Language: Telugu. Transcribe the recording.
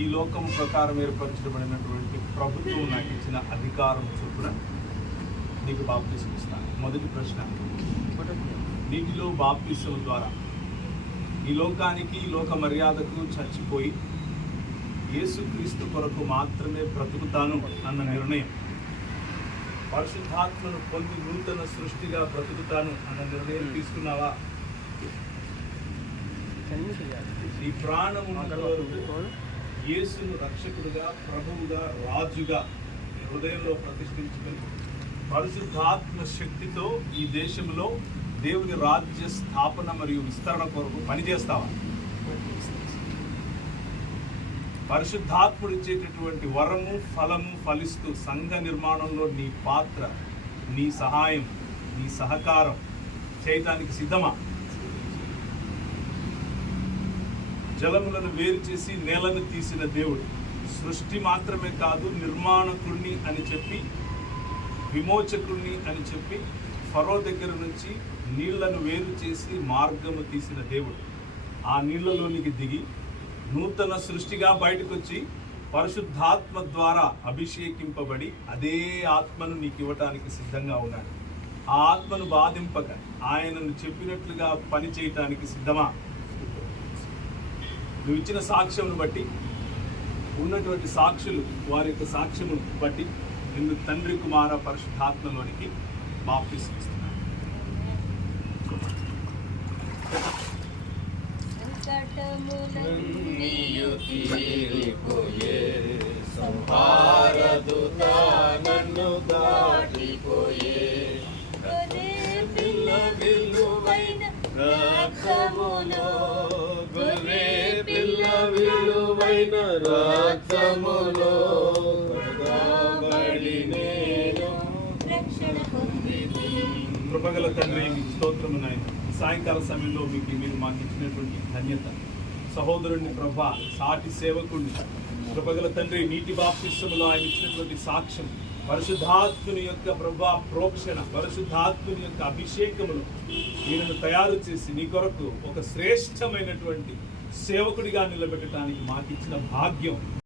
ఈ లోకం ప్రకారం ఏర్పరచబడినటువంటి ప్రభుత్వం నాకు ఇచ్చిన అధికారం చొప్పున నీకు బాప్తిసం ఇస్తాను. మొదటి ప్రశ్న, నీటిలో బాప్తిసం ద్వారా ఈ లోకానికి, ఈ లోక మర్యాదకు చచ్చిపోయి యేసుక్రీస్తు కొరకు మాత్రమే బ్రతుకుతాను అన్న నిర్ణయం, పరిశుద్ధాత్మను పొంది నూతన సృష్టిగా బ్రతుకుతాను అన్న నిర్ణయం తీసుకున్నావా? ఈ ప్రాణము యేసును రక్షకుడుగా, ప్రభువుగా, రాజుగా హృదయంలో ప్రతిష్ఠించుకొని పరిశుద్ధాత్మ శక్తితో ఈ దేశంలో దేవుని రాజ్య స్థాపన మరియు విస్తరణ కొరకు పనిచేస్తావా? పరిశుద్ధాత్ముడు ఇచ్చేటటువంటి వరము, ఫలము ఫలిస్తూ సంఘ నిర్మాణంలో నీ పాత్ర, నీ సహాయం, నీ సహకారం చేయటానికి సిద్ధమా? జలములను వేరు చేసి నేలను తీసిన దేవుడు సృష్టి మాత్రమే కాదు, నిర్మాణకుణ్ణి అని చెప్పి, విమోచకుణ్ణి అని చెప్పి, ఫరో దగ్గర నుంచి నీళ్లను వేరు చేసి మార్గము తీసిన దేవుడు ఆ నీళ్లలోనికి దిగి నూతన సృష్టిగా బయటకు వచ్చి పరిశుద్ధాత్మ ద్వారా అభిషేకింపబడి అదే ఆత్మను నీకు ఇవ్వటానికి సిద్ధంగా ఉన్నాడు. ఆ ఆత్మను బాధింపక ఆయనను చెప్పినట్లుగా పని చేయటానికి సిద్ధమా? నువ్వు ఇచ్చిన సాక్ష్యమును బట్టి, ఉన్నటువంటి సాక్షులు వారి యొక్క సాక్ష్యమును బట్టి నిన్ను తండ్రి, కుమార, పరిశుద్ధాత్మలోనికి బాప్తిసం ఇస్తున్నాను. విలువైన రక్తములో కృపగల తండ్రి, మీకు స్తోత్రము నాయన. సాయంకాల సమయంలో మీరు మాకు ఇచ్చినటువంటి ధన్యత, సహోదరుని ప్రభా, సాటి సేవకుడిని, కృపగల తండ్రి, నీటి బాప్తిస్మలో ఆయన ఇచ్చినటువంటి సాక్ష్యం, పరిశుద్ధాత్ముని యొక్క ప్రభా ప్రోక్షణ, పరిశుద్ధాత్ముని యొక్క అభిషేకమును ఈయనను తయారు చేసి నీ కొరకు ఒక శ్రేష్టమైనటువంటి సేవకుడిగా నిలబెట్టడానికి మాకు ఇచ్చిన భాగ్యం